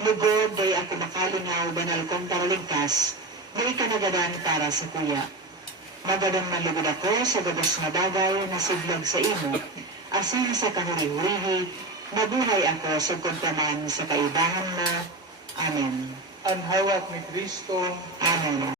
Lugod day ako makalingaw banal kong paraligtas, day kanagadan para sa kuya. Magadang manlugod ako sa gabos nga bagay na siglag sa imo, asin sa kahuri-hurihi, nabuhay ako sa kontraman sa kaibahan na. Amen. Ang hawak ni Kristo. Amen.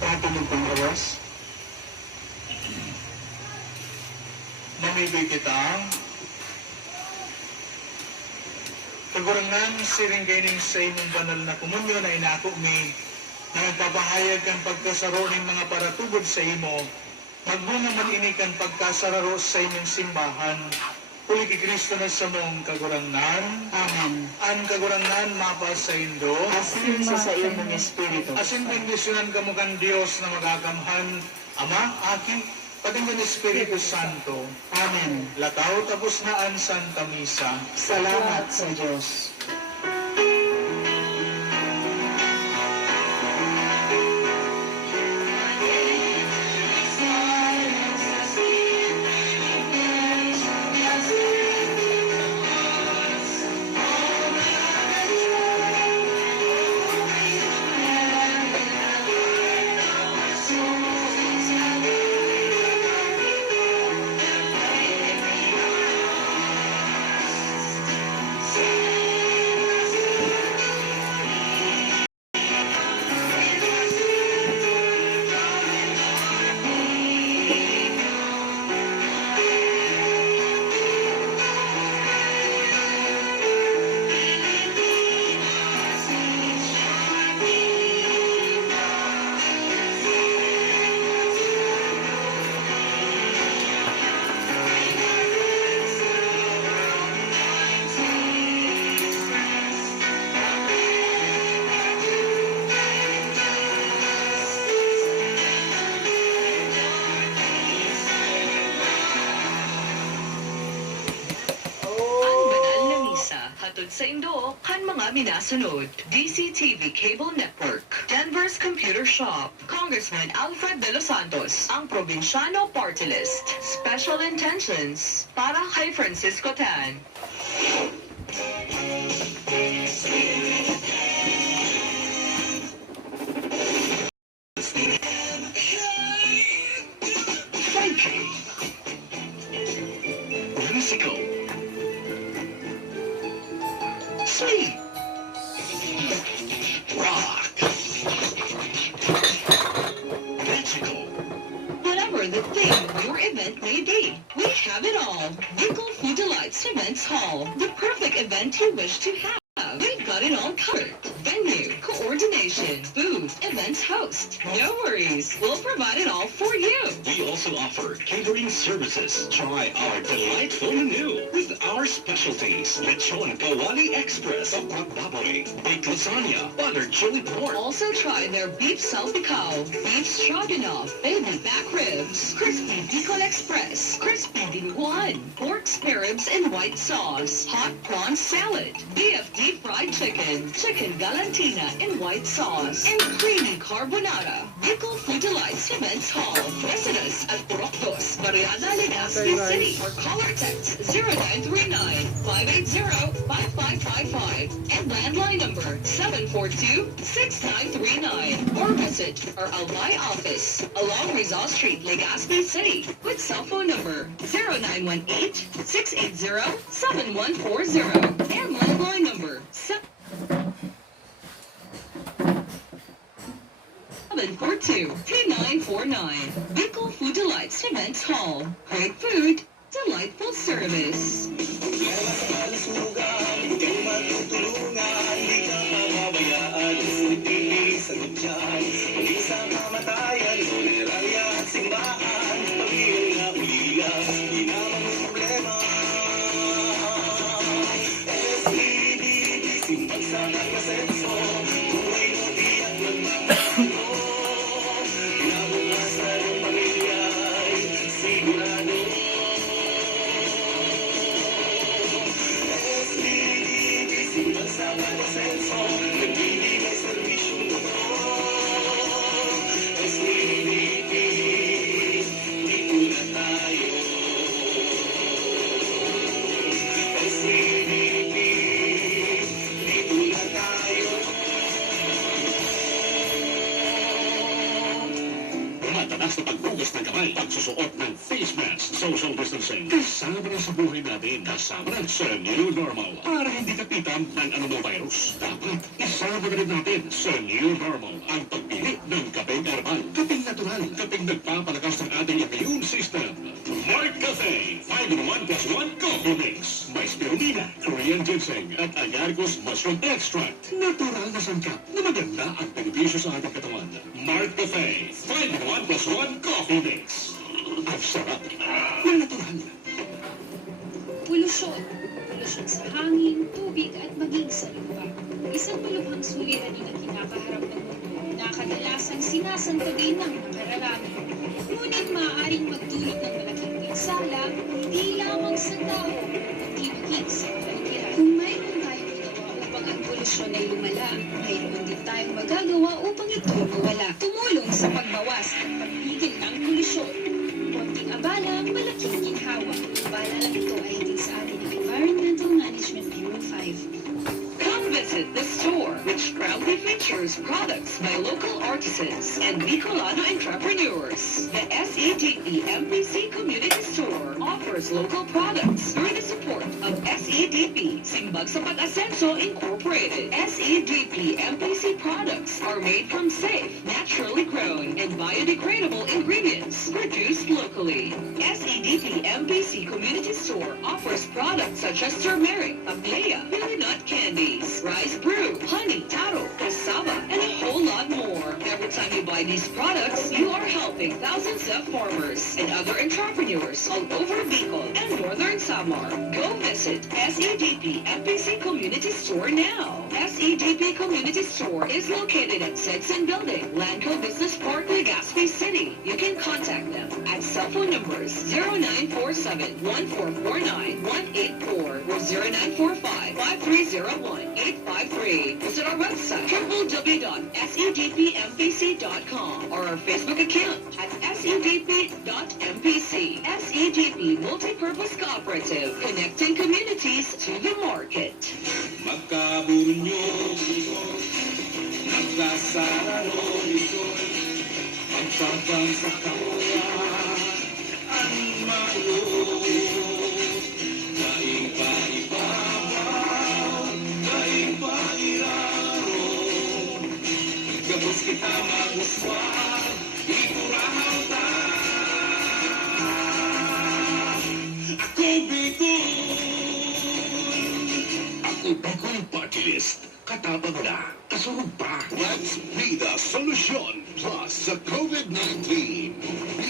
Patuloy pang oras. Mamibig kita. Kagurangan siring gaining sa imong banal na komunyo na inako mi na nagpapahayag kang pagkasaro ng mga paratugod sa imo. Magbunga man ini kang pagkasararo sa inyong simbahan. Uli ki Kristo na sa mong kagurangan. Amen. Ang kagurangan mapa sa indo. Asin sa imong espiritu. Asin bendisyonan ka mo kang Diyos na magagamhan, Ama, Aki, pati ng Espiritu Santo. Amen. Lakaw tapos na ang Santa Misa. Salamat sa Diyos. sa Indo, kan mga minasunod. DCTV Cable Network, Denver's Computer Shop, Congressman Alfred de los Santos, ang probinsyano party list. Special intentions para kay Francisco Tan. Funky, musical, sweet, rock, magical. Whatever the theme of your event may be, we have it all. Bicol Food Delights Events Hall, the perfect event you wish to have. We've got it all covered. Venue, coordination, food, events host. No worries, we'll provide it all for you. We also offer catering services. Try our delightful menu with our specialties. Lechon Kawali Express, okra baboy, baked lasagna, buttered chili pork. Also try their beef salpicao, beef stroganoff, baby back ribs, crispy Bicol Express, crispy dinuguan, pork spare ribs in white sauce, hot prawn salad, BFD fried chicken, chicken galantina in white sauce, and creamy carbonara. Bicol Food Delights Events Hall. Visit us at Purok 2, Barriada, Legazpi City, or call or text 0939-580-5555 and landline number 742-6939, or visit our Albay office along Rizal Street, Legazpi City, with cell phone number 0918-680-7140 and landline number 742-2949. Bicol Food Delights Events Hall. Great food, delightful service. Madalas na pagbugas ng kamay, pagsusuot ng face mask, social distancing. Kasama na sa buhay natin, kasama na sa new normal. Para hindi kapitan ng anumang virus, dapat isama na rin natin sa new normal ang pagpili ng kapeng herbal, kapeng natural, kapeng nagpapalakas ng ating immune system. Mark Cafe 5-in-1 plus 1 coffee mix. May spirulina, Korean ginseng, at agaricus mushroom extract. Natural na sangkap na maganda ang benepisyo sa ating katawan. Mark Cafe 5-in-1 plus 1 coffee mix. Ang sarap na natural. Polusyon. Polusyon sa hangin, tubig at maging sa lupa. Isang malubhang suliranin ang kinakaharap ng mundo na kadalasang sinasantagay ng nakararami. Ngunit maaaring magdulot ng malaking pinsala hindi lamang sa tao, kundi maging sa kapaligiran. Kung mayroon tayong magawa upang ang polusyon ay lumala, mayroon din tayong magagawa upang ito mawala. Tumulong sa pagbawas at pagpigil ng polusyon. Konting abala, malaking ginhawa. Abala lang ito ay hindi sa atin ng Environmental Management Bureau 5. Come visit the store, which proudly features products by local artisans and bicolano entrepreneurs. The SEDP MPC Community Store offers local products through the support of SEDP Simbag sa Pag-Asenso Incorporated. SEDP MPC products are made from safe, naturally grown, and biodegradable ingredients produced locally. SEDP MPC Community Store offers products such as turmeric, paplaya, nut candies, rice brew, honey, taro, cassava, and a whole lot more. Every time you buy these products, you are helping thousands of farmers and other entrepreneurs all over Bicol and Northern Samar. Go visit SEDP MPC Community Store now. SEDP Community Store is located at Sedson Building, Lanco Business Park, Legazpi City. You can contact them at cell phone numbers 0947-1449-184 or 0945-5301-853. Visit our website www.sedpmpc.com or our Facebook account at sedp.mpc. SEDP Multipurpose Cooperative, connecting communities to the market. Magkaburunyo ito, nagkasararo ito, magpapang sa kawa, ang malo, kaiba-ibabaw, kaiba-iraro, gabos kita maguswag, ikurahaw ta. Ako Bicol Party List. Katabang na. Kasunod pa. Let's be the solution. Plus sa COVID-19. B.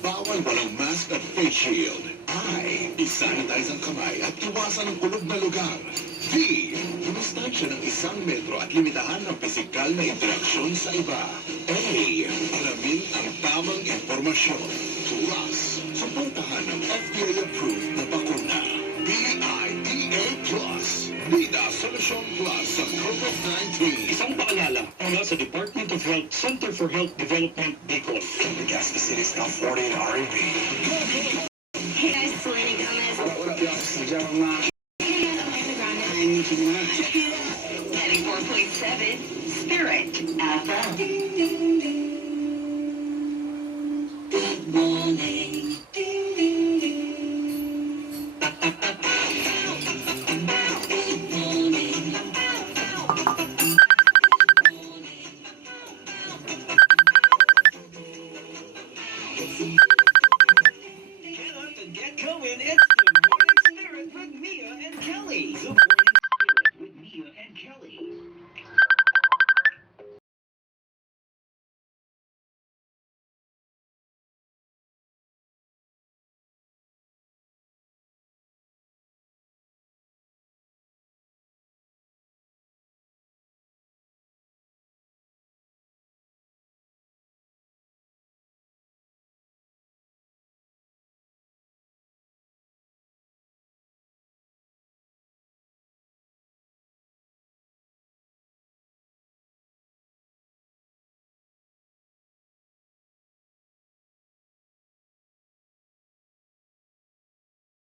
Bawal walang mask at face shield. I. Isanitize ang kamay at iwasan ang kulog na lugar. D. Distansya ng 1 metro at limitahan ang pisikal na interaksyon sa iba. A. Alamin ang tamang informasyon. Plus, suportahan ang FDA-approved na bakuna. BIDA Plus. Bida Solusyon Plus sa COVID-19. Isang paalala mula sa Department of Health, Center for Health Development, Bicol. Legazpi City is now 40 in R&B. Hey guys, it's Selena Gomez. What up, y'all? This is Jeremiah. Hey guys, I'm Ariana Grande. I'm Nicki Minaj. 94.7 Spirit FM. Good morning. Get up and get going. It's